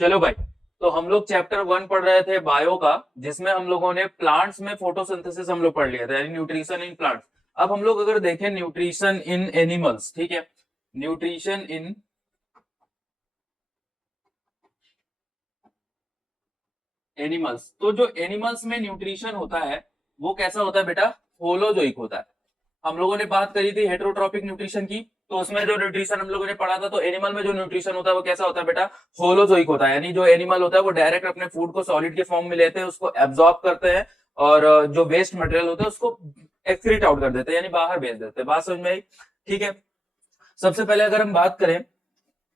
चलो भाई, तो हम लोग चैप्टर 1 पढ़ रहे थे बायो का, जिसमें हम लोगों ने प्लांट्स में फोटोसिंथेसिस हम लोग पढ़ लिया था, यानी न्यूट्रिशन इन प्लांट्स। अब हम लोग अगर देखें न्यूट्रिशन इन एनिमल्स, ठीक है, न्यूट्रिशन इन एनिमल्स, तो जो एनिमल्स में न्यूट्रिशन होता है वो कैसा होता है बेटा? होलोजोइक होता है। हम लोगों ने बात करी थी हेटेरोट्रॉपिक न्यूट्रिशन की, तो उसमें जो न्यूट्रिशन हम लोगों ने पढ़ा था, तो एनिमल में जो न्यूट्रिशन होता है वो कैसा होता है बेटा? होलोजोइक होता है। यानी जो एनिमल होता है वो डायरेक्ट अपने फूड को सॉलिड के फॉर्म में लेते हैं, उसको एब्जॉर्ब करते हैं, और जो वेस्ट मटेरियल होता है उसको एक्सक्रीट आउट कर देते हैं, यानी बाहर भेज देते हैं। बात समझ में आई? ठीक है। सबसे पहले अगर हम बात करें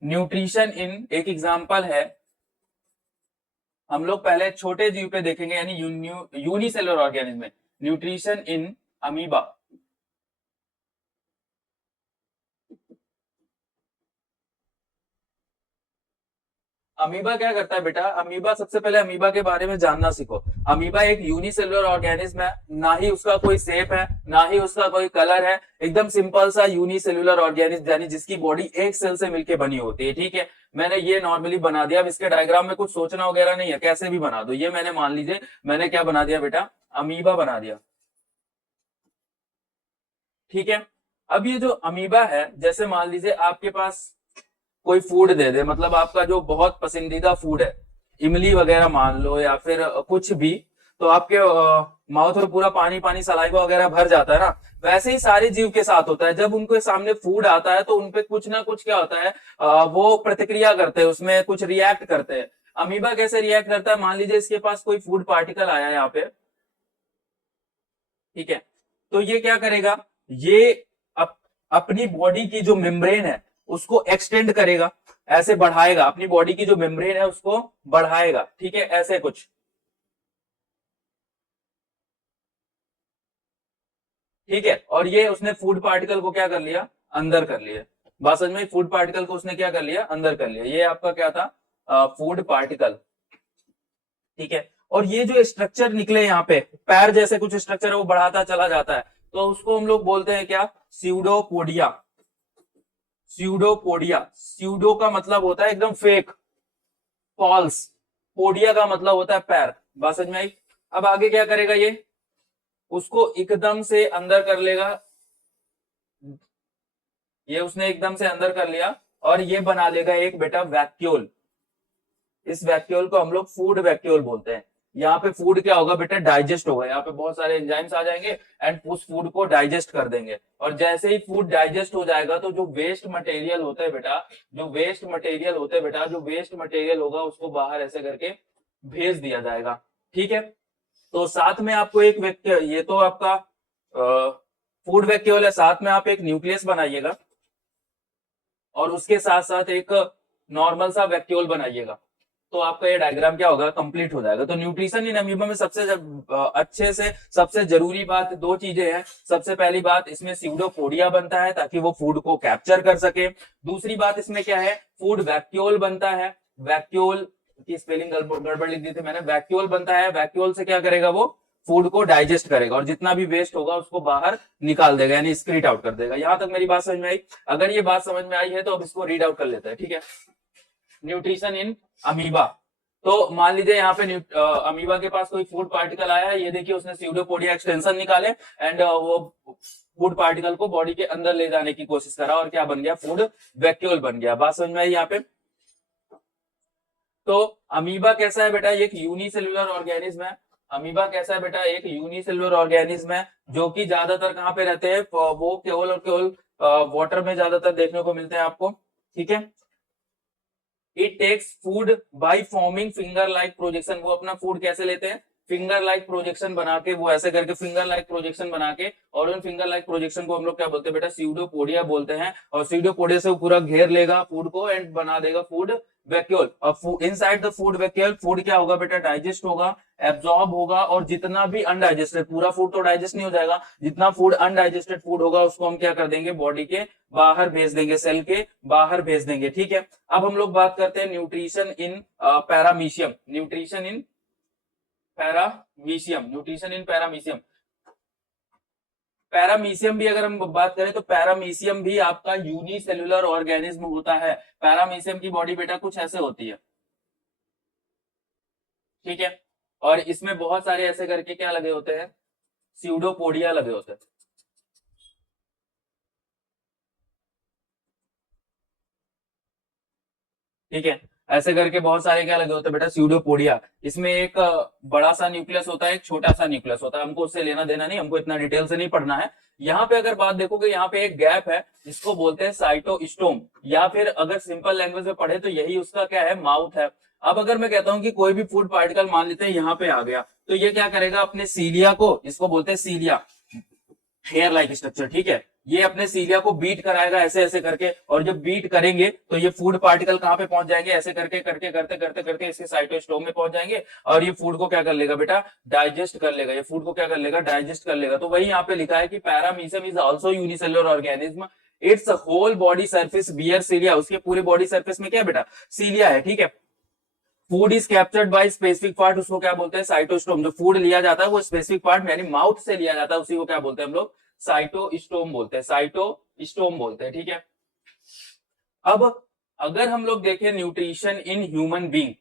न्यूट्रिशन इन, एक एग्जाम्पल है, हम लोग पहले छोटे जीव पे देखेंगे, यानी यूनिसेलुलर ऑर्गेनिज्म में न्यूट्रिशन इन अमीबा। अमीबा क्या करता है बेटा? अमीबा, सबसे पहले अमीबा के बारे में जानना सीखो। अमीबा एक यूनिसेलुलर ऑर्गेनिज्म है, ना ही उसका कोई शेप है, ना ही उसका कोई कलर है, एकदम सिंपल सा यूनिसेलुलर ऑर्गेनिज्म, यानी जिसकी बॉडी एक सेल से मिलकर बनी होती है। ठीक है, मैंने ये नॉर्मली बना दिया। अब इसके डायग्राम में कुछ सोचना वगैरह नहीं है, कैसे भी बना दो। ये मैंने, मान लीजिए मैंने क्या बना दिया बेटा? अमीबा बना दिया। ठीक है। अब ये जो अमीबा है, जैसे मान लीजिए आपके पास कोई फूड दे दे, मतलब आपका जो बहुत पसंदीदा फूड है, इमली वगैरह मान लो, या फिर कुछ भी, तो आपके माउथ में पूरा पानी पानी सलाइवा वगैरह भर जाता है ना। वैसे ही सारे जीव के साथ होता है, जब उनके सामने फूड आता है तो उनपे कुछ ना कुछ क्या होता है, वो प्रतिक्रिया करते हैं, उसमें कुछ रिएक्ट करते हैं। अमीबा कैसे रिएक्ट करता है? मान लीजिए इसके पास कोई फूड पार्टिकल आया यहाँ पे, ठीक है, तो ये क्या करेगा? ये अपनी बॉडी की जो मेम्ब्रेन है उसको एक्सटेंड करेगा, ऐसे बढ़ाएगा, अपनी बॉडी की जो मेम्ब्रेन है उसको बढ़ाएगा। ठीक है, ऐसे कुछ। ठीक है, और ये उसने फूड पार्टिकल को क्या कर लिया? अंदर कर लिया। बात समझ में? फूड पार्टिकल को उसने क्या कर लिया? अंदर कर लिया। ये आपका क्या था? Food particle. ठीक है, और ये जो स्ट्रक्चर निकले यहाँ पे, पैर जैसे कुछ स्ट्रक्चर है, वो बढ़ाता चला जाता है, तो उसको हम लोग बोलते हैं क्या? स्यूडोपोडिया। स्यूडोपोडिया, स्यूडो का मतलब होता है एकदम फेक, फॉल्स। पोडिया का मतलब होता है पैर। बात समझ में आई? अब आगे क्या करेगा ये? उसको एकदम से अंदर कर लेगा, ये उसने एकदम से अंदर कर लिया, और ये बना लेगा एक बेटा वैक्यूल। इस वैक्यूल को हम लोग फूड वैक्यूल बोलते हैं। यहाँ पे फूड क्या होगा बेटा? डाइजेस्ट होगा, यहाँ पे बहुत सारे एंजाइम्स आ जाएंगे एंड उस फूड को डाइजेस्ट कर देंगे। और जैसे ही फूड डाइजेस्ट हो जाएगा, तो जो वेस्ट मटेरियल होता है बेटा, जो वेस्ट मटेरियल होगा उसको बाहर ऐसे करके भेज दिया जाएगा। ठीक है, तो साथ में आपको एक वैक्यूल, ये तो आपका फूड वैक्यूल है, साथ में आप एक न्यूक्लियस बनाइएगा, और उसके साथ साथ एक नॉर्मल सा वैक्यूल बनाइएगा, तो आपका ये डायग्राम क्या होगा? कंप्लीट हो जाएगा। तो न्यूट्रिशन इन अमीबा में सबसे अच्छे से सबसे जरूरी बात दो चीजें हैं। सबसे पहली बात, इसमें स्यूडोपोडिया बनता है ताकि वो फूड को कैप्चर कर सके। दूसरी बात इसमें क्या है? फूड वैक्यूल बनता है। वैक्यूल की स्पेलिंग गड़बड़ लिख दी थी मैंने। वैक्यूल बनता है, वैक्यूल से क्या करेगा? वो फूड को डाइजेस्ट करेगा, और जितना भी वेस्ट होगा उसको बाहर निकाल देगा, यानी स्क्रीट आउट कर देगा। यहां तक मेरी बात समझ में आई? अगर ये बात समझ में आई है तो अब इसको रीड आउट कर लेते हैं। ठीक है, न्यूट्रिशन इन अमीबा। तो मान लीजिए यहाँ पे अमीबा के पास कोई फूड पार्टिकल आया है, ये देखिए उसने स्यूडोपोडिया एक्सटेंशन निकाले, एंड वो फूड पार्टिकल को बॉडी के अंदर ले जाने की कोशिश करा, और क्या बन गया? फूड वैक्यूल बन गया। बात समझ में आई यहाँ पे? तो अमीबा कैसा है बेटा? ये एक यूनिसेलुलर ऑर्गेनिज्म है। अमीबा कैसा है बेटा? एक यूनिसेलुलर ऑर्गेनिज्म है, जो कि ज्यादातर कहाँ पे रहते हैं? वो केवल और केवल वाटर में ज्यादातर देखने को मिलते हैं आपको। ठीक है, it takes food by forming finger like projection. वो अपना फूड कैसे लेते हैं? फिंगर लाइक प्रोजेक्शन बना के, वो ऐसे करके फिंगर लाइक प्रोजेक्शन बना के, और उन फिंगर लाइक प्रोजेक्शन को हम लोग क्या बोलते हैं बेटा? स्यूडोपोडिया बोलते हैं। और स्यूडोपोडिया से वो पूरा घेर लेगा फूड को एंड बना देगा फूड वैक्यूल। और inside the food vacuole, food क्या होगा बेटा? डाइजेस्ट होगा, एब्जॉर्ब होगा, और जितना भी अनडाइजेस्टेड, पूरा फूड तो डाइजेस्ट नहीं हो जाएगा, जितना फूड अनडाइजेस्टेड फूड होगा उसको हम क्या कर देंगे? बॉडी के बाहर भेज देंगे, सेल के बाहर भेज देंगे। ठीक है, अब हम लोग बात करते हैं nutrition in paramecium. Nutrition in paramecium. Paramecium भी अगर हम बात करें तो पैरामीशियम भी आपका यूनिसेलुलर ऑर्गेनिज्म होता है। पैरामीशियम की बॉडी बेटा कुछ ऐसे होती है, ठीक है। और इसमें बहुत सारे ऐसे करके क्या लगे होते हैं, स्यूडोपोडिया लगे होते हैं। ठीक है, ऐसे करके बहुत सारे क्या लगे होते हैं बेटा, स्यूडोपोडिया। इसमें एक बड़ा सा न्यूक्लियस होता है, एक छोटा सा न्यूक्लियस होता है, हमको उससे लेना देना नहीं, हमको इतना डिटेल से नहीं पढ़ना है। यहाँ पे अगर बात देखोगे, यहाँ पे एक गैप है, इसको बोलते हैं साइटोस्टोम, या फिर अगर सिंपल लैंग्वेज में पढ़े तो यही उसका क्या है, माउथ है। अब अगर मैं कहता हूं कि कोई भी फूड पार्टिकल मान लेते हैं यहाँ पे आ गया, तो ये क्या करेगा, अपने सीलिया को, इसको बोलते हैं सीलिया, हेयर लाइक स्ट्रक्चर, ठीक है, ये अपने सीलिया को बीट कराएगा ऐसे ऐसे करके, और जब बीट करेंगे तो ये फूड पार्टिकल कहां पे पहुंच जाएंगे, ऐसे करके करके करते करते करते इसके साइटोस्टोम में पहुंच जाएंगे, और ये फूड को क्या कर लेगा बेटा, डाइजेस्ट कर लेगा, ये फूड को क्या कर लेगा, डाइजेस्ट कर लेगा। तो वही यहाँ पे लिखा है कि paramecium is also unicellular organism, its whole body surface bear cilia, उसके पूरे बॉडी सर्फेस में क्या बेटा, सीलिया है, ठीक है। Food is captured by specific part, उसको क्या बोलते हैं, साइटोस्टोम। जो फूड लिया जाता है वो स्पेसिफिक पार्ट में यानी माउथ से लिया जाता है, उसी को क्या बोलते हैं हम लोग, साइटोस्टोम बोलते हैं, साइटोस्टोम बोलते हैं, ठीक है। अब अगर हम लोग देखें न्यूट्रिशन इन ह्यूमन बींग,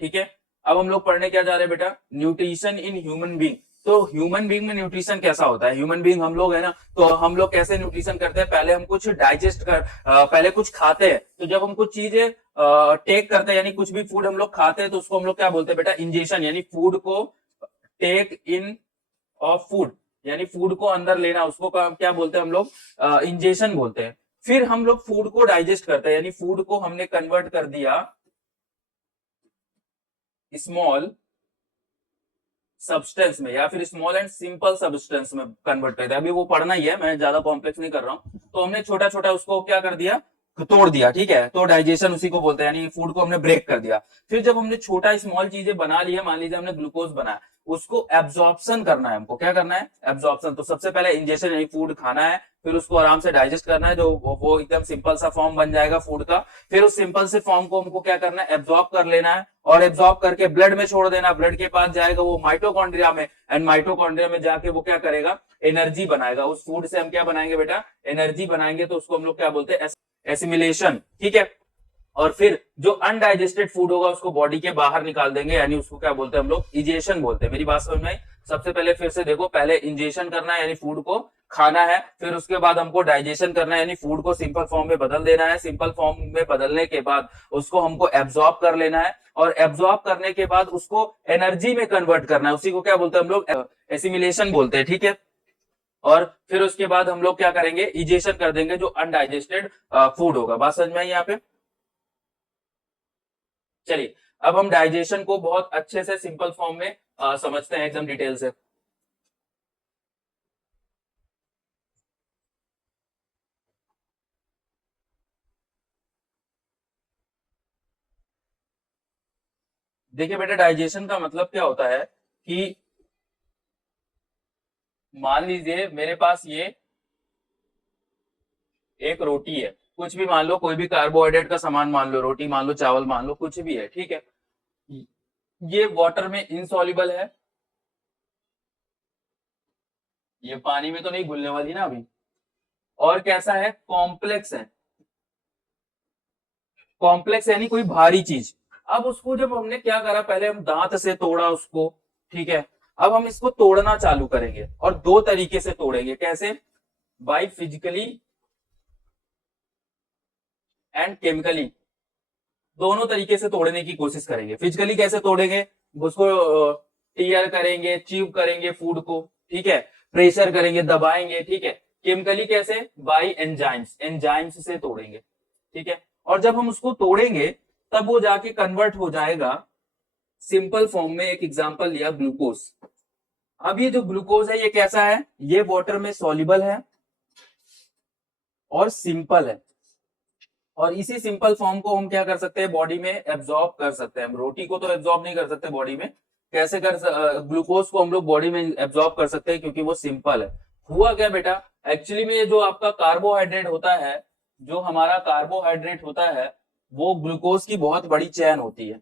ठीक है, अब हम लोग पढ़ने क्या जा रहे हैं बेटा, न्यूट्रिशन इन ह्यूमन बींग। तो ह्यूमन बींग में न्यूट्रिशन कैसा होता है, ह्यूमन बींग हम लोग है ना, तो हम लोग कैसे न्यूट्रिशन करते हैं, पहले हम कुछ डाइजेस्ट कर पहले कुछ खाते हैं। तो जब हम कुछ चीजें टेक करते हैं, यानी कुछ भी फूड हम लोग खाते हैं, तो उसको हम लोग क्या बोलते हैं बेटा, इंजेशन, यानी फूड को टेक इन ऑफ फूड, यानी फूड को अंदर लेना, उसको क्या बोलते हैं हम लोग, इंजेशन बोलते हैं। फिर हम लोग फूड को डाइजेस्ट करते हैं, यानी फूड को हमने कन्वर्ट कर दिया स्मॉल सब्सटेंस में, या फिर स्मॉल एंड सिंपल सब्सटेंस में कन्वर्ट कर दिया। अभी वो पढ़ना ही है, मैं ज्यादा कॉम्प्लेक्स नहीं कर रहा हूं। तो हमने छोटा छोटा उसको क्या कर दिया, तोड़ दिया, ठीक है, तो डाइजेशन उसी को बोलते हैं, यानी फूड को हमने ब्रेक कर दिया। फिर जब हमने छोटा स्मॉल चीजें बना ली है, मान लीजिए हमने ग्लूकोज बनाया, उसको एब्जॉर्प्शन करना है, हमको क्या करना है, एब्जॉर्प्शन। तो सबसे पहले इंजेक्शन, यानी फूड खाना है, फिर उसको आराम से डाइजेस्ट करना है, जो वो एकदम सिंपल सा फॉर्म बन जाएगा फूड का। फिर उस सिंपल से फॉर्म को हमको क्या करना है, एब्जॉर्ब कर लेना है, और एब्जॉर्ब करके ब्लड में छोड़ देना, ब्लड के पास जाएगा वो माइटोकॉन्ड्रिया में, एंड माइटोकॉन्ड्रिया में जाके वो क्या करेगा, एनर्जी बनाएगा। उस फूड से हम क्या बनाएंगे बेटा, एनर्जी बनाएंगे, तो उसको हम लोग क्या बोलते हैं, एसिमिलेशन, ठीक है। और फिर जो अनडाइजेस्टेड फूड होगा उसको बॉडी के बाहर निकाल देंगे, यानी उसको क्या बोलते हैं हम लोग, इजेशन बोलते हैं। मेरी बात समझ में आई? सबसे पहले फिर से देखो, पहले इंजेशन करना है, यानी फूड को खाना है, फिर उसके बाद हमको डाइजेशन करना है, यानी फूड को सिंपल फॉर्म में बदल देना है, सिंपल फॉर्म में बदलने के बाद उसको हमको एब्जॉर्ब कर लेना है, और एब्जॉर्ब करने के बाद उसको एनर्जी में कन्वर्ट करना है, उसी को क्या बोलते हैं हम लोग, एसिमिलेशन बोलते हैं, ठीक है। और फिर उसके बाद हम लोग क्या करेंगे, इजेशन कर देंगे जो अनडाइजेस्टेड फूड होगा। बात समझ में आई यहाँ पे? चलिए, अब हम डाइजेशन को बहुत अच्छे से सिंपल फॉर्म में समझते हैं एकदम डिटेल से। देखिए बेटा, डाइजेशन का मतलब क्या होता है कि मान लीजिए मेरे पास ये एक रोटी है, कुछ भी मान लो, कोई भी कार्बोहाइड्रेट का सामान मान लो, रोटी मान लो, चावल मान लो, कुछ भी है, ठीक है। ये वाटर में इनसॉल्युबल है, ये पानी में तो नहीं घुलने वाली ना अभी। और कैसा है, कॉम्प्लेक्स है, कॉम्प्लेक्स यानी कोई भारी चीज। अब उसको जब हमने क्या करा, पहले हम दांत से तोड़ा उसको, ठीक है। अब हम इसको तोड़ना चालू करेंगे, और दो तरीके से तोड़ेंगे, कैसे, बाय फिजिकली एंड केमिकली, दोनों तरीके से तोड़ने की कोशिश करेंगे। फिजिकली कैसे तोड़ेंगे, उसको टीयर करेंगे, च्यू करेंगे फूड को, ठीक है, प्रेशर करेंगे, दबाएंगे, ठीक है। केमिकली कैसे, बाय एंजाइम्स, एंजाइम्स से तोड़ेंगे, ठीक है। और जब हम उसको तोड़ेंगे तब वो जाके कन्वर्ट हो जाएगा सिंपल फॉर्म में। एक एग्जांपल लिया, ग्लूकोज। अब ये जो ग्लूकोज है ये कैसा है, ये वाटर में सॉल्युबल है और सिंपल है, और इसी सिंपल फॉर्म को हम क्या कर सकते हैं, बॉडी में एब्जॉर्ब कर सकते हैं। हम रोटी को तो एब्जॉर्ब नहीं कर सकते बॉडी में, कैसे ग्लूकोज को हम लोग बॉडी में एब्जॉर्ब कर सकते हैं, क्योंकि वो सिंपल है। हुआ क्या बेटा, एक्चुअली में जो आपका कार्बोहाइड्रेट होता है, जो हमारा कार्बोहाइड्रेट होता है, वो ग्लूकोज की बहुत बड़ी चैन होती है,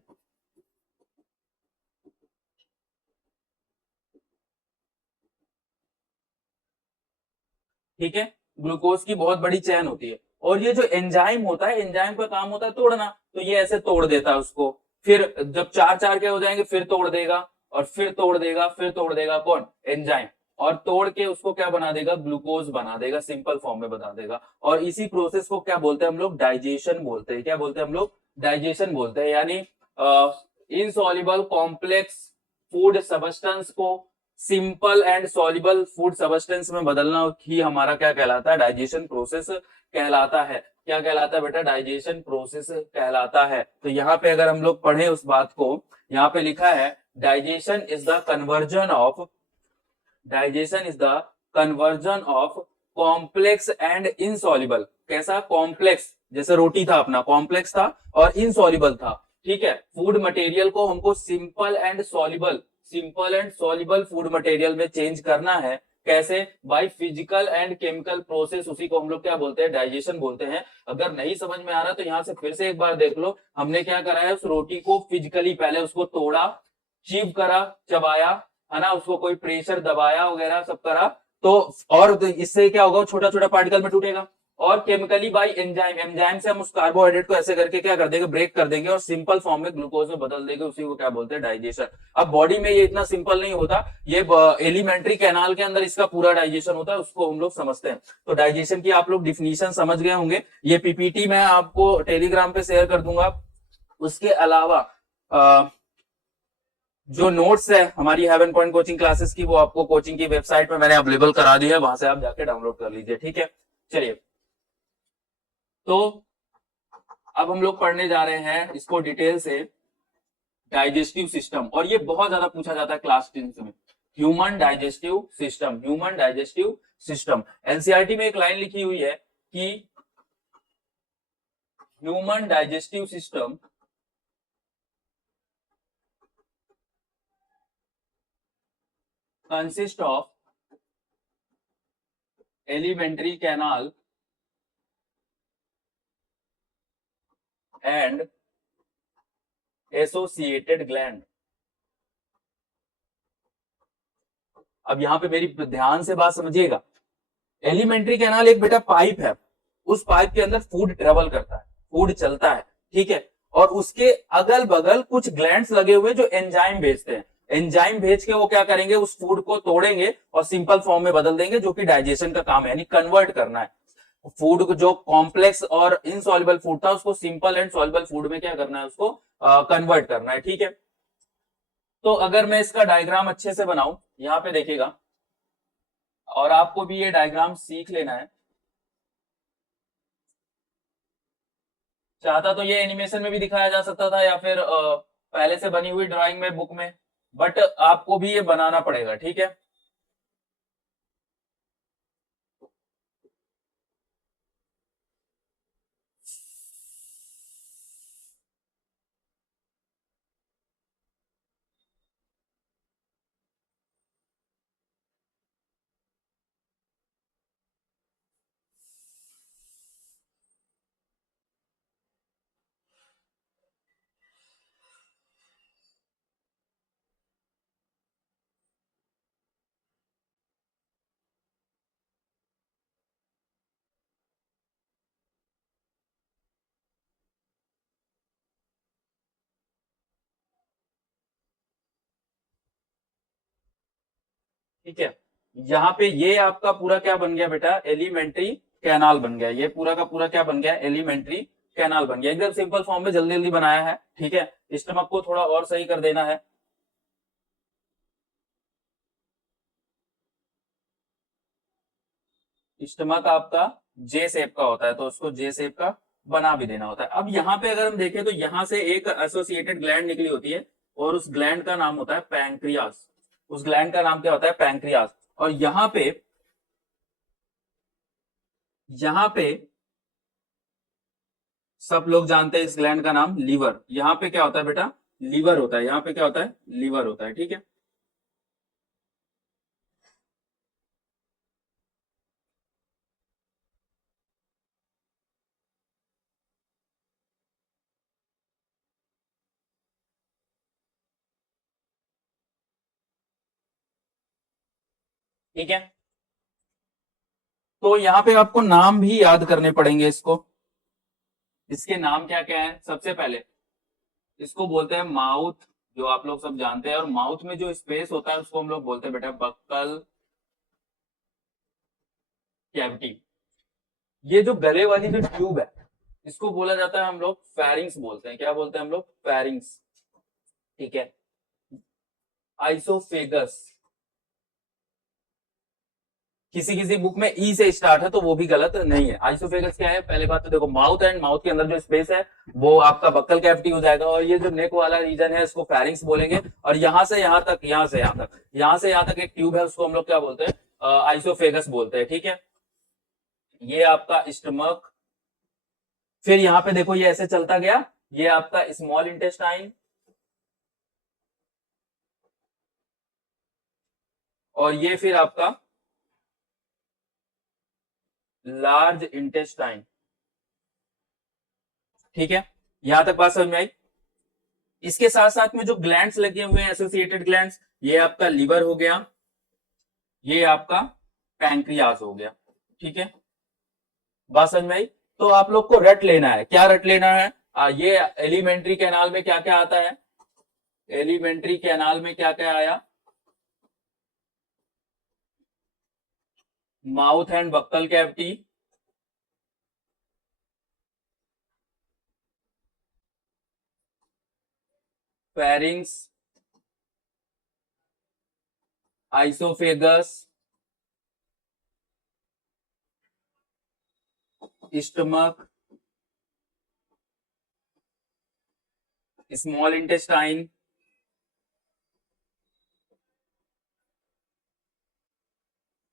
ठीक है। ग्लूकोज की बहुत बड़ी चैन होती है, और ये जो एंजाइम होता है, एंजाइम का काम होता है तोड़ना, तो ये ऐसे तोड़ देता है उसको, फिर जब चार चार के हो जाएंगे फिर तोड़ देगा, और फिर तोड़ देगा, फिर तोड़ देगा, कौन? एंजाइम। और तोड़ के उसको क्या बना देगा? ग्लूकोज बना देगा, सिंपल फॉर्म में बना देगा। और इसी प्रोसेस को क्या बोलते हैं हम लोग? डाइजेशन बोलते हैं। क्या बोलते हैं हम लोग? डाइजेशन बोलते हैं। यानी इनसॉल्युबल कॉम्प्लेक्स फूड सबस्टेंस को simple and soluble food substance में बदलना ही हमारा क्या कहलाता है? डाइजेशन प्रोसेस कहलाता है। क्या कहलाता है बेटा? डाइजेशन प्रोसेस कहलाता है। तो यहाँ पे अगर हम लोग पढ़े उस बात को, यहाँ पे लिखा है digestion is the conversion of, digestion is the conversion of complex and insoluble. कैसा? कॉम्प्लेक्स, जैसे रोटी था अपना, कॉम्प्लेक्स था और इनसॉल्युबल था, ठीक है। फूड मटेरियल को हमको simple and soluble, simple and soluble food material में चेंज करना है। कैसे? By physical and chemical process, उसी को हम लोग क्या बोलते हैं? डाइजेशन बोलते हैं। अगर नहीं समझ में आ रहा तो यहाँ से फिर से एक बार देख लो, हमने क्या करा है? उस रोटी को फिजिकली पहले उसको तोड़ा, चीव करा, चबाया, है ना, उसको कोई प्रेशर दबाया वगैरह सब करा, तो और इससे क्या होगा? छोटा छोटा पार्टिकल में टूटेगा। और केमिकली बाय एंजाइम, एंजाइम से हम उस कार्बोहाइड्रेट को ऐसे करके क्या कर देंगे? ब्रेक कर देंगे और सिंपल फॉर्म में ग्लूकोज में बदल देंगे, उसी को क्या बोलते हैं? डाइजेशन। अब बॉडी में ये इतना सिंपल नहीं होता, ये एलिमेंट्री कैनाल के अंदर इसका पूरा डाइजेशन होता है, उसको हम लोग समझते हैं। तो डाइजेशन की आप लोग डिफिनीशन समझ गए होंगे। ये पीपीटी मैं आपको टेलीग्राम पे शेयर कर दूंगा। उसके अलावा जो नोट्स है हमारी हेवन पॉइंट कोचिंग क्लासेस की, वो आपको कोचिंग की वेबसाइट पे मैंने अवेलेबल करा दी है, वहां से आप जाके डाउनलोड कर लीजिए, ठीक है। चलिए, तो अब हम लोग पढ़ने जा रहे हैं इसको डिटेल से, डाइजेस्टिव सिस्टम। और ये बहुत ज्यादा पूछा जाता है क्लास 10 में, human digestive system, human digestive system. NCERT में एक लाइन लिखी हुई है कि human digestive system consist of alimentary canal and associated gland। अब यहां पे मेरी ध्यान से बात समझिएगा। एलिमेंट्री कैनाल एक बेटा पाइप है, उस पाइप के अंदर फूड ट्रेवल करता है, फूड चलता है, ठीक है। और उसके अगल बगल कुछ ग्लैंड्स लगे हुए जो एंजाइम भेजते हैं। एंजाइम भेज के वो क्या करेंगे? उस फूड को तोड़ेंगे और सिंपल फॉर्म में बदल देंगे, जो कि डाइजेशन का काम है, यानी कन्वर्ट करना है। फूड को, जो कॉम्प्लेक्स और इनसॉल्युबल फूड था, उसको सिंपल एंड सॉल्युबल फूड में क्या करना है? उसको कन्वर्ट करना है, ठीक है। तो अगर मैं इसका डायग्राम अच्छे से बनाऊं, यहां पे देखिएगा, और आपको भी ये डायग्राम सीख लेना है। चाहता तो ये एनिमेशन में भी दिखाया जा सकता था, या फिर पहले से बनी हुई ड्राइंग में, बुक में, बट आपको भी ये बनाना पड़ेगा, ठीक है। ठीक है, यहाँ पे ये आपका पूरा क्या बन गया बेटा? एलिमेंट्री कैनाल बन गया। ये पूरा का पूरा क्या बन गया? एलिमेंट्री कैनाल बन गया। एकदम सिंपल फॉर्म में जल्दी जल्दी बनाया है, ठीक है। स्टमक को थोड़ा और सही कर देना है। स्टमक आपका जे शेप का होता है, तो उसको जे शेप का बना भी देना होता है। अब यहाँ पे अगर हम देखें तो यहाँ से एक एसोसिएटेड ग्लैंड निकली होती है, और उस ग्लैंड का नाम होता है पैंक्रियास। उस ग्लैंड का नाम क्या होता है? पैंक्रियास। और यहाँ पे सब लोग जानते हैं इस ग्लैंड का नाम लीवर। यहाँ पे क्या होता है बेटा? लीवर होता है। यहाँ पे क्या होता है? लीवर होता है, ठीक है। ठीक है, तो यहाँ पे आपको नाम भी याद करने पड़ेंगे इसको। इसके नाम क्या क्या है? सबसे पहले इसको बोलते हैं माउथ, जो आप लोग सब जानते हैं। और माउथ में जो स्पेस होता है उसको हम लोग बोलते हैं बेटा बक्कल कैविटी। ये जो गले वाली जो ट्यूब है इसको बोला जाता है हम लोग फेरिंग्स बोलते हैं। क्या बोलते हैं हम लोग? फेरिंग्स। ठीक है। आइसोफेगस, किसी किसी बुक में ई से स्टार्ट है तो वो भी गलत नहीं है। आइसोफेगस क्या है? पहले बात तो देखो, माउथ एंड माउथ के अंदर जो स्पेस है वो आपका बक्कल कैविटी हो जाएगा, और ये जो नेक वाला रीजन है इसको फेरिंग्स बोलेंगे। और यहां से यहां तक, यहां से यहां तक, यहां से यहां तक एक ट्यूब है, उसको हम लोग क्या बोलते हैं? आइसोफेगस बोलते हैं। ठीक है, ये आपका स्टमक। फिर यहाँ पे देखो ये ऐसे चलता गया, ये आपका स्मॉल इंटेस्टाइन, और ये फिर आपका लार्ज इंटेस्टाइन। ठीक है, यहां तक बात समझ में आई? इसके साथ साथ में जो ग्लैंड्स लगे हुए हैं, एसोसिएटेड ग्लैंड्स, ये आपका लीवर हो गया, ये आपका पैंक्रियाज हो गया। ठीक है, बात समझ में आई? तो आप लोग को रट लेना है। क्या रट लेना है? ये एलिमेंट्री कैनाल में क्या क्या आता है? एलिमेंट्री कैनाल में क्या क्या आया? Mouth and buccal cavity, pharynx, oesophagus, stomach, small intestine,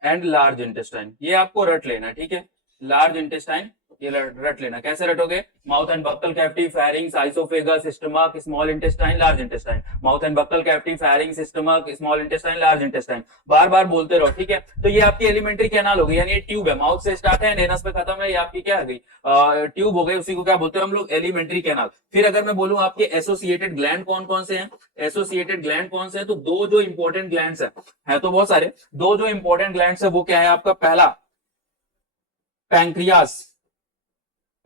and large intestine. ये आपको रट लेना है। ठीक है, लार्ज इंटेस्टाइन ये रट लेना। कैसे रटोगे? Mouth and buccal cavity, pharynx, oesophagus, stomach, small intestine, large intestine. Mouth and buccal cavity, pharynx, stomach, small intestine, large intestine. बार बार बोलते रहो। ठीक है, तो ये आपकी एलिमेंट्री कैनाल हो गई, यानी ये ट्यूब है, माउथ से स्टार्ट है, नेनस पे खत्म है, ये आपकी क्या आ गई? ट्यूब हो गई। उसी को क्या बोलते हैं हम लोग? Alimentary canal. फिर अगर मैं बोलूं आपके एसोसिएटेड ग्लैंड कौन कौन से हैं? एसोसिएटेड ग्लैंड कौन से हैं? तो दो जो इंपॉर्टेंट ग्लैंड्स है तो बहुत सारे, दो जो इंपॉर्टेंट ग्लैंड्स है वो क्या है आपका? पहला पैंक्रियास।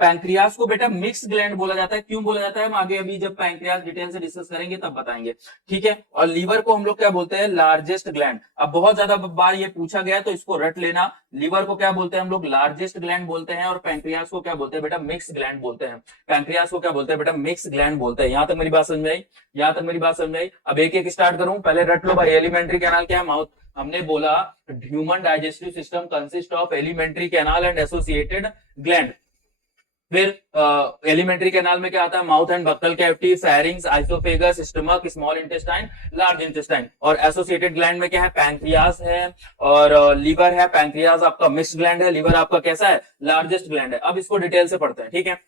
पैंक्रियास को बेटा मिक्स ग्लैंड बोला जाता है। क्यों बोला जाता है हम आगे अभी जब पैंक्रियास डिटेल से डिस्कस करेंगे तब बताएंगे। ठीक है, और लीवर को हम लोग क्या बोलते हैं? Largest gland. अब बहुत ज्यादा बार ये पूछा गया तो इसको रट लेना। लीवर को क्या बोलते हैं हम लोग? लार्जेस्ट ग्लैंड बोलते हैं। और पैंक्रियास को क्या बोलते हैं बेटा? मिक्स ग्लैंड बोलते हैं। पैंक्रियास को क्या बोलते हैं बेटा? मिक्स ग्लैंड बोलते हैं। यहां तक मेरी बात समझ में आई? यहां तक मेरी बात समझ में आई? अब एक एक स्टार्ट करूं, पहले रट लो भाई। एलिमेंट्री कैनाल क्या है? माउथ। हमने बोला human digestive system consist of alimentary canal and associated gland. फिर एलिमेंट्री कैनाल में क्या आता है? Mouth and buccal cavity, pharynx, oesophagus, stomach, small intestine, large intestine. और एसोसिएटेड ग्लैंड में क्या है? पैंक्रियास है और लीवर है। पैंक्रियास आपका मिक्स्ड ग्लैंड है, लीवर आपका कैसा है? लार्जेस्ट ग्लैंड है। अब इसको डिटेल से पढ़ते हैं। ठीक है,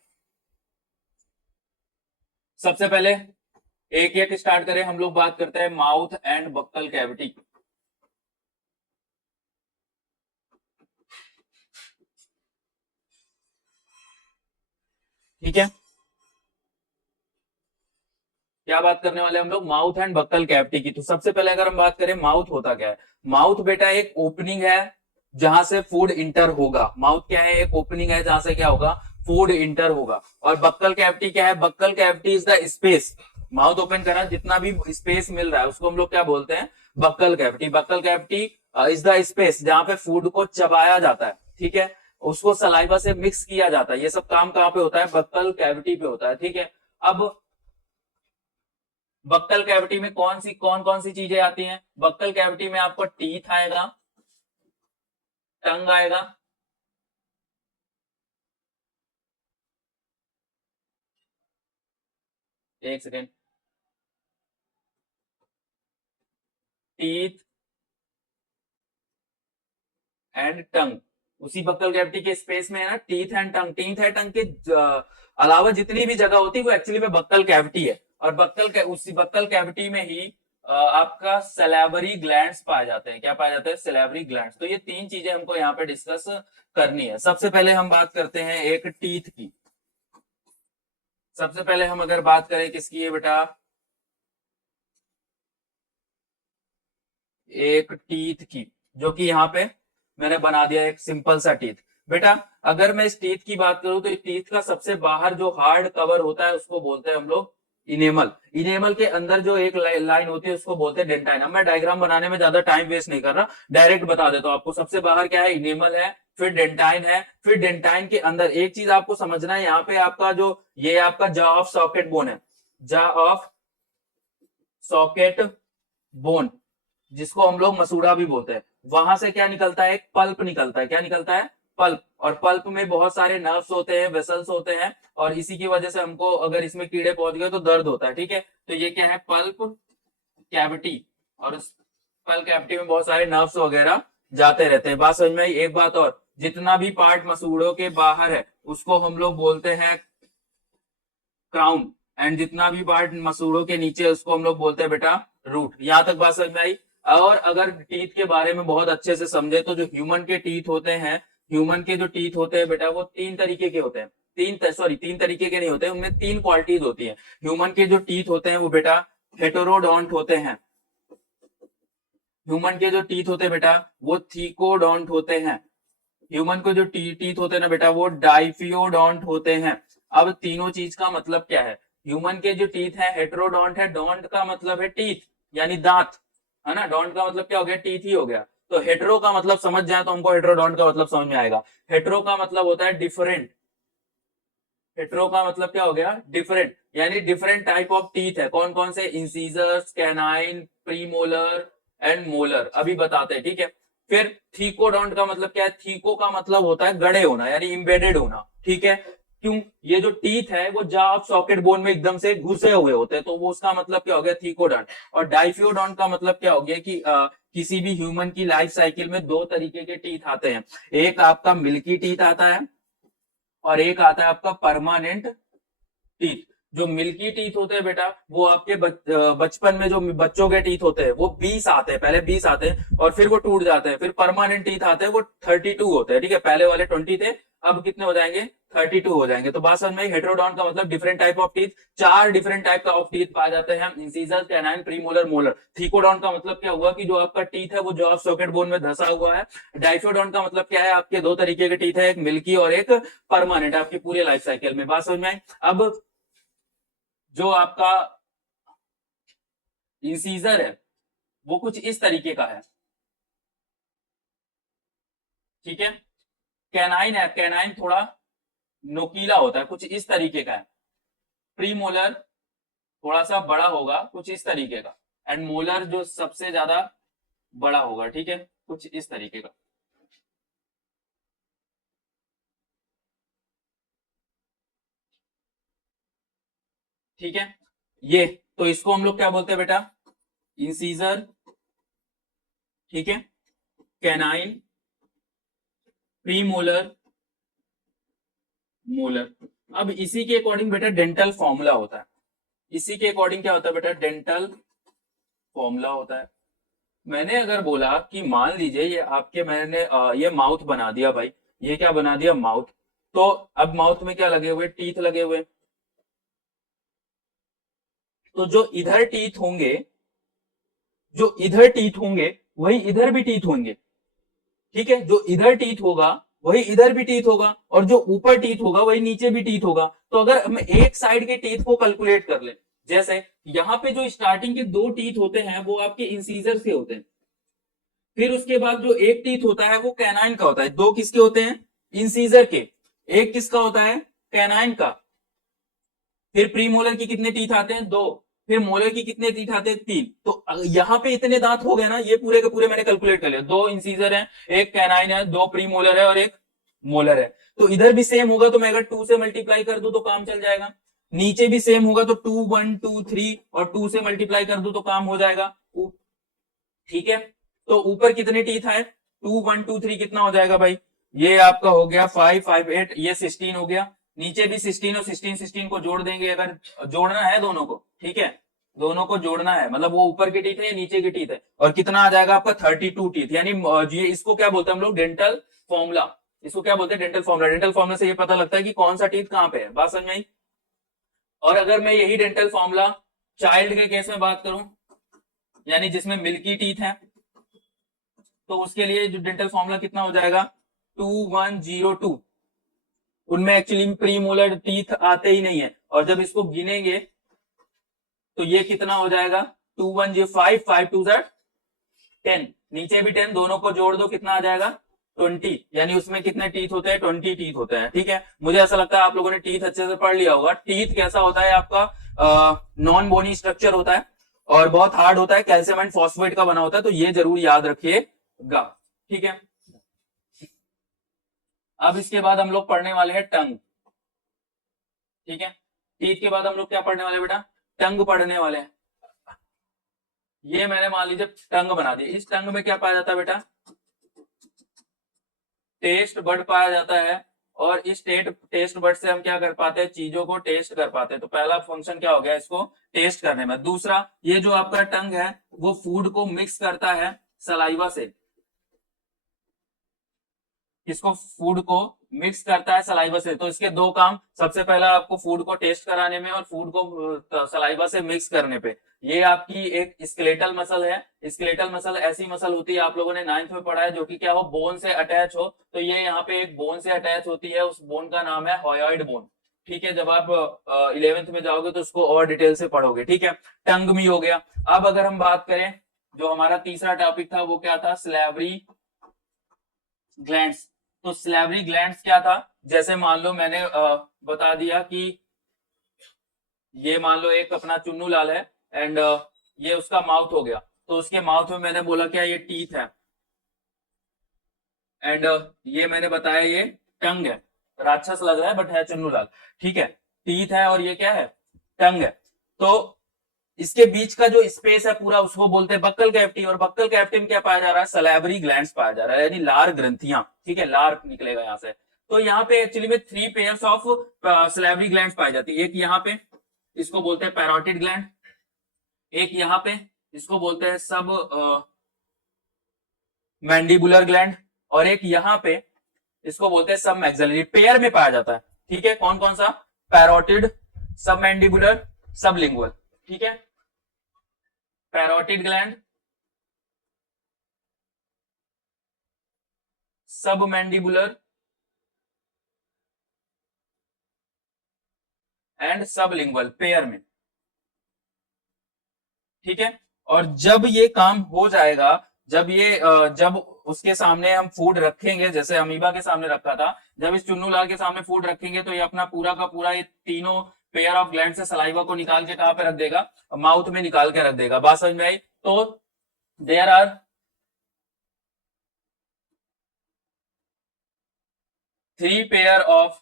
सबसे पहले एक एक स्टार्ट करें, हम लोग बात करते हैं माउथ एंड बक्कल कैविटी। ठीक है, क्या बात करने वाले हम लोग? माउथ एंड बक्कल कैविटी की। तो सबसे पहले अगर हम बात करें माउथ होता क्या है? माउथ बेटा एक ओपनिंग है जहां से फूड इंटर होगा। माउथ क्या है? एक ओपनिंग है जहां से क्या होगा? फूड इंटर होगा। और बक्कल कैविटी क्या है? Buccal cavity is the space, mouth open करना जितना भी स्पेस मिल रहा है उसको हम लोग क्या बोलते हैं? Buccal cavity. Buccal cavity is the space जहां पे फूड को चबाया जाता है। ठीक है, उसको सलाइवा से मिक्स किया जाता है। ये सब काम कहाँ पे होता है? बक्कल कैविटी पे होता है। ठीक है, अब बक्कल कैविटी में कौन कौन सी चीजें आती हैं? बक्कल कैविटी में आपको टीथ आएगा, टंग आएगा, एक सेकेंड, टीथ एंड टंग। उसी बक्कल कैविटी के स्पेस में है ना, teeth and tongue. Teeth and tongue के अलावा जितनी भी जगह होती है वो एक्चुअली में बक्कल कैविटी है। और उसी बक्कल कैविटी में ही आपका सैलिवरी ग्लैंड्स पाए जाते हैं। क्या पाए जाते हैं? Salivary glands. तो ये तीन चीजें हमको यहाँ पे डिस्कस करनी है। सबसे पहले हम बात करते हैं एक टीथ की। सबसे पहले हम अगर बात करें किसकी है बेटा? एक टीथ की, जो कि यहाँ पे मैंने बना दिया एक सिंपल सा टीथ। बेटा अगर मैं इस टीथ की बात करूं तो इस टीथ का सबसे बाहर जो हार्ड कवर होता है उसको बोलते हैं हम लोग इनेमल, इनेमल के अंदर जो एक लाइन होती है उसको बोलते हैं डेंटाइन। अब मैं डायग्राम बनाने में ज्यादा टाइम वेस्ट नहीं कर रहा, डायरेक्ट बता देता हूं आपको। सबसे बाहर क्या है, इनेमल है, फिर डेंटाइन है, फिर डेंटाइन के अंदर एक चीज आपको समझना है, यहाँ पे आपका जो ये आपका जॉ ऑफ सॉकेट बोन है, जॉ ऑफ सॉकेट बोन, जिसको हम लोग मसूड़ा भी बोलते हैं, वहां से क्या निकलता है, एक पल्प निकलता है। क्या निकलता है, पल्प। और पल्प में बहुत सारे नर्व्स होते हैं, वेसल्स होते हैं, और इसी की वजह से हमको अगर इसमें कीड़े पहुंच गए तो दर्द होता है। ठीक है, तो ये क्या है, पल्प कैविटी, और उस पल्प कैविटी में बहुत सारे नर्व्स वगैरह जाते रहते हैं। बात समझ में आई। एक बात और, जितना भी पार्ट मसूड़ों के बाहर है उसको हम लोग बोलते हैं क्राउन, एंड जितना भी पार्ट मसूड़ों के नीचे उसको हम लोग बोलते हैं बेटा रूट। यहां तक बात समझ में आई। और अगर टीथ के बारे में बहुत अच्छे से समझे तो जो ह्यूमन के टीथ होते हैं, ह्यूमन के जो टीथ होते हैं बेटा वो तीन तरीके के होते हैं। तीन तरीके के नहीं होते, उनमें तीन क्वालिटीज होती है। ह्यूमन के जो टीथ होते हैं वो बेटा हेटेरोडोंट होते हैं। ह्यूमन के जो टीथ होते हैं बेटा वो थीकोडोंट होते हैं। ह्यूमन को जो टीथ होते हैं ना बेटा वो डाइफियोडोंट होते हैं। अब तीनों चीज का मतलब क्या है, ह्यूमन के जो टीथ है हेटेरोडोंट है, डोंट का मतलब है टीथ यानी दांत, है ना, डोंट का मतलब क्या हो गया, टीथ ही हो गया। तो हेटेरो का मतलब समझ जाए तो हमको हेटेरोडोंट का मतलब समझ में आएगा। हेटेरो का मतलब होता है डिफरेंट, हेटेरो का मतलब क्या हो गया, डिफरेंट, यानी डिफरेंट टाइप ऑफ टीथ है। कौन कौन से, incisors, canine, premolar and molar, अभी बताते हैं। ठीक है, फिर थीकोडोंट का मतलब क्या है, थीको का मतलब होता है गड़े होना यानी इम्बेडेड होना। ठीक है, क्यों, ये जो टीथ है वो जा सॉकेट बोन में एकदम से घुसे हुए होते हैं, तो वो उसका मतलब क्या हो गया, थीकोडोंट। और डाइफियोडोंट का मतलब क्या हो गया कि किसी भी ह्यूमन की लाइफ साइकिल में दो तरीके के टीथ आते हैं, एक आपका मिल्की टीथ आता है और एक आता है आपका परमानेंट टीथ। जो मिल्की टीथ होते हैं बेटा वो आपके बचपन में जो बच्चों के टीथ होते हैं वो 20 आते हैं, पहले 20 आते हैं और फिर वो टूट जाते हैं। फिर परमानेंट टीथ आते हैं वो 32 होते हैं। ठीक है, पहले वाले 20 थे, अब कितने हो जाएंगे, 32 हो जाएंगे। तो बात समझ में, हेटेरोडोंट का मतलब डिफरेंट टाइप ऑफ टीथ, चार डिफरेंट टाइप का ऑफ टीथ पाए जाते हैं, incisor, canine, premolar, molar. Thecodont का मतलब क्या हुआ कि जो आपका टीथ है वो जो आप सॉकेट बोन में धसा हुआ है। डाइफियोडोंट का मतलब क्या है, आपके दो तरीके के टीथ है, एक मिल्की और एक परमानेंट, आपकी पूरी लाइफ साइकिल में। बात समझ में आई। अब जो आपका इंसीजर है वो कुछ इस तरीके का है। ठीक है, कैनाइन है, कैनाइन थोड़ा नोकीला होता है, कुछ इस तरीके का है। प्रीमोलर थोड़ा सा बड़ा होगा, कुछ इस तरीके का। एंड मोलर जो सबसे ज्यादा बड़ा होगा, ठीक है, कुछ इस तरीके का। ठीक है, ये तो इसको हम लोग क्या बोलते हैं बेटा, इंसीजर। ठीक है, कैनाइन, प्रीमोलर, मोलर। अब इसी के अकॉर्डिंग बेटा डेंटल फॉर्मूला होता है। इसी के अकॉर्डिंग क्या होता है बेटा, डेंटल फॉर्मूला होता है। मैंने अगर बोला कि मान लीजिए ये आपके, मैंने ये माउथ बना दिया भाई, ये क्या बना दिया, माउथ। तो अब माउथ में क्या लगे हुए, टीथ लगे हुए। तो जो इधर टीथ होंगे, जो इधर टीथ होंगे वही इधर भी टीथ होंगे। ठीक है, जो इधर टीथ होगा वही इधर भी टीथ होगा, और जो ऊपर टीथ होगा वही नीचे भी टीथ होगा। तो अगर हम एक साइड के टीथ को कैलकुलेट कर ले, जैसे यहाँ पे जो स्टार्टिंग के दो टीथ होते हैं वो आपके इंसीजर के होते हैं, फिर उसके बाद जो एक टीथ होता है वो कैनाइन का होता है। दो किसके होते हैं, इंसीजर के, एक किसका होता है, कैनाइन का। फिर प्रीमोलर की कितने टीथ आते हैं, दो। फिर मोलर की कितने टीथ आते हैं, तीन। तो यहाँ पे इतने दांत हो गए ना, ये पूरे के पूरे मैंने कैलकुलेट कर लिया। दो इंसीजर है, एक कैनाइन है, दो प्रीमोलर है और एक मोलर है। तो इधर भी सेम होगा, तो मैं अगर 2 से मल्टीप्लाई कर दूं तो काम चल जाएगा। नीचे भी सेम होगा, तो 2 1 2 3 और 2 से मल्टीप्लाई कर दूं तो काम हो जाएगा। ठीक है, तो ऊपर कितने टीथ है, 2 1 2 3 कितना हो जाएगा भाई, ये आपका हो गया 5 5 8, ये 16 हो गया। नीचे भी 16 और 16 16 को जोड़ देंगे, अगर जोड़ना है दोनों को। ठीक है, दोनों को जोड़ना है, मतलब वो ऊपर के टीथ है या नीचे के टीथ है, और कितना आ जाएगा आपका 32 टीथ। यानी ये इसको क्या बोलते हैं हम लोग, डेंटल फॉर्मूला। इसको क्या बोलते हैं, डेंटल फॉर्मूला। डेंटल फॉर्मूला से ये पता लगता है कि कौन सा टीथ कहां पे है। बात समझ में आई। और अगर मैं यही डेंटल फॉर्मूला चाइल्ड के केस में बात करूं, यानी जिसमें मिल्की टीथ है, तो उसके लिए जो डेंटल फॉर्मूला कितना हो जाएगा, 2102। उनमें एक्चुअली प्रीमोलर टीथ आते ही नहीं है, और जब इसको गिनेंगे तो ये कितना हो जाएगा, 2 1 जी 5, 5 2 10, नीचे भी 10, दोनों को जोड़ दो कितना आ जाएगा 20, यानी उसमें कितने टीथ होते हैं, 20 टीथ होते हैं। ठीक है, मुझे ऐसा लगता है आप लोगों ने टीथ अच्छे से पढ़ लिया होगा। टीथ कैसा होता है आपका, नॉन बोनी स्ट्रक्चर होता है और बहुत हार्ड होता है, कैल्शियम एंड फॉस्फेट का बना होता है, तो ये जरूर याद रखिएगा। ठीक है, अब इसके बाद हम लोग पढ़ने वाले हैं टंग। ठीक है, टीथ के बाद हम लोग क्या पढ़ने वाले बेटा, टंग पढ़ने वाले हैं। ये मैंने मान लीजिए टंग बना दी, इस टंग में क्या पाया जाता है बेटा, टेस्ट बड पाया जाता है, और इस टेस्ट बड से हम क्या कर पाते हैं, चीजों को टेस्ट कर पाते हैं। तो पहला फंक्शन क्या हो गया, इसको टेस्ट करने में। दूसरा, ये जो आपका टंग है वो फूड को मिक्स करता है सलाइवा से, इसको फूड को मिक्स करता है सलाइवा से। तो इसके दो काम, सबसे पहला आपको फूड को टेस्ट कराने में और फूड को सलाइवा से मिक्स करने पे। ये आपकी एक स्केलेटल मसल है। स्केलेटल मसल ऐसी मसल होती है, आप लोगों ने 9th में पढ़ा है, जो कि क्या हो, बोन से अटैच हो। तो ये यहाँ पे एक बोन से अटैच होती है, उस बोन का नाम है हॉयोइड बोन। ठीक है, जब आप 11th में जाओगे तो उसको और डिटेल से पढ़ोगे। ठीक है, टंग भी हो गया। अब अगर हम बात करें, जो हमारा तीसरा टॉपिक था वो क्या था, स्लैवरी ग्लैंड्स। तो स्लैवरी ग्लैंड्स क्या था, जैसे मान लो मैंने बता दिया कि ये मान लो एक अपना चुन्नू लाल है एंड ये उसका माउथ हो गया, तो उसके माउथ में मैंने बोला क्या, ये टीथ है, एंड ये मैंने बताया ये टंग है। राक्षस लग रहा है बट है चुन्नू लाल। ठीक है, टीथ है और ये क्या है, टंग है। तो इसके बीच का जो स्पेस है पूरा, उसको बोलते हैं बक्कल कैविटी, और बक्कल कैविटी में क्या पाया जा रहा है, सलैवरी ग्लैंड्स पाया जा रहा है, यानी लार ग्रंथियां। ठीक है, लार निकलेगा यहाँ से। तो यहाँ पे एक्चुअली में 3 पेयर्स ऑफ सलैवरी ग्लैंड्स पाई जाती है। एक यहाँ पे, इसको बोलते हैं पैरोटिड ग्लैंड, एक यहाँ पे, इसको बोलते हैं सब मैंडिबुलर ग्लैंड, और एक यहाँ पे, इसको बोलते हैं सब मैक्सिलरी। पेयर में पाया जाता है। ठीक है, कौन कौन सा, पैरोटिड, सब मैंडिबुलर, सब लिंगुअल। ठीक है, पैरोटिड ग्लैंड, सब मैंडिबुलर एंड सब लिंगुअल, पेयर में। ठीक है, और जब ये काम हो जाएगा, जब उसके सामने हम फूड रखेंगे, जैसे अमीबा के सामने रखा था, जब इस चुन्नू लाल के सामने फूड रखेंगे तो ये अपना पूरा का पूरा ये तीनों पेयर ऑफ ग्लैंड से सलाइवा को निकाल के कहां पे रख देगा, माउथ में निकाल के रख देगा। बात समझ में आई? तो there are 3 pair of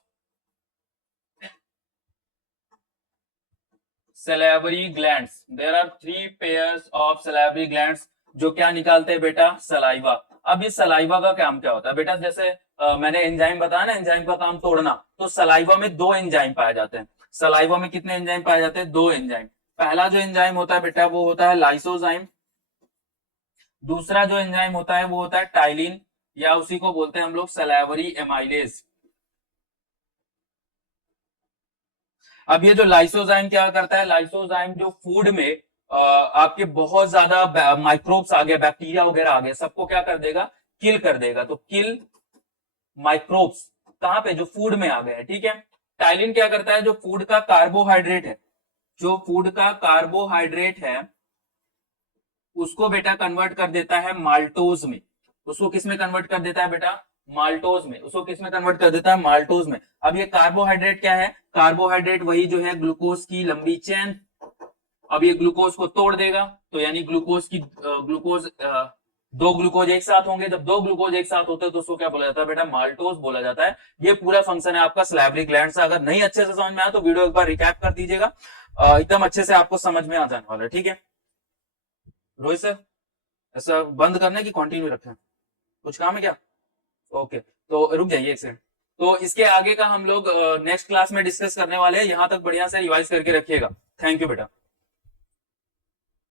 salivary glands, there are 3 pairs of salivary glands, जो क्या निकालते हैं बेटा, सलाइवा। अब इस सलाइवा का काम क्या होता है बेटा, जैसे मैंने एंजाइम बताया ना, एंजाइम का काम तोड़ना, तो सलाइवा में 2 एंजाइम पाए जाते हैं। सलाइवा में कितने एंजाइम पाए जाते हैं, 2 एंजाइम। पहला जो एंजाइम होता है बेटा वो होता है लाइसोजाइम, दूसरा जो एंजाइम होता है वो होता है टाइलिन, या उसी को बोलते हैं हम लोग सैलिवरी एमाइलेज। अब ये जो लाइसोजाइम क्या करता है, लाइसोजाइम जो फूड में आपके बहुत ज्यादा माइक्रोब्स आ गए, बैक्टीरिया वगैरह आ गए, सबको क्या कर देगा, किल कर देगा। तो किल माइक्रोब्स कहां पे, जो फूड में आ गए हैं। ठीक है, टाइलिन क्या करता है, जो फूड का कार्बोहाइड्रेट है, जो फूड का कार्बोहाइड्रेट है उसको बेटा कन्वर्ट कर देता है माल्टोज में। उसको किस में कन्वर्ट कर देता है बेटा, माल्टोज में। उसको किस में कन्वर्ट कर देता है, माल्टोज में। अब ये कार्बोहाइड्रेट क्या है, कार्बोहाइड्रेट वही जो है ग्लूकोज की लंबी चेन। अब ये ग्लूकोज को तोड़ देगा, तो यानी ग्लूकोज 2 ग्लूकोज एक साथ होंगे। जब 2 ग्लूकोज एक साथ होते हैं तो उसको क्या बोला जाता है बेटा, माल्टोज बोला जाता है। ये पूरा फंक्शन है आपका सैलिवरी ग्लैंड से। अगर नहीं अच्छे से समझ में आया तो वीडियो एक बार रिकैप कर दीजिएगा, एकदम अच्छे से आपको समझ में आ जाने वाला है। ठीक है रोहित सर, ऐसा बंद करने की कंटिन्यू रखें, कुछ काम है क्या? ओके, तो रुक जाइए एक सेकंड। तो इसके आगे का हम लोग नेक्स्ट क्लास में डिस्कस करने वाले हैं। यहां तक बढ़िया से रिवाइज करके रखिएगा। थैंक यू बेटा।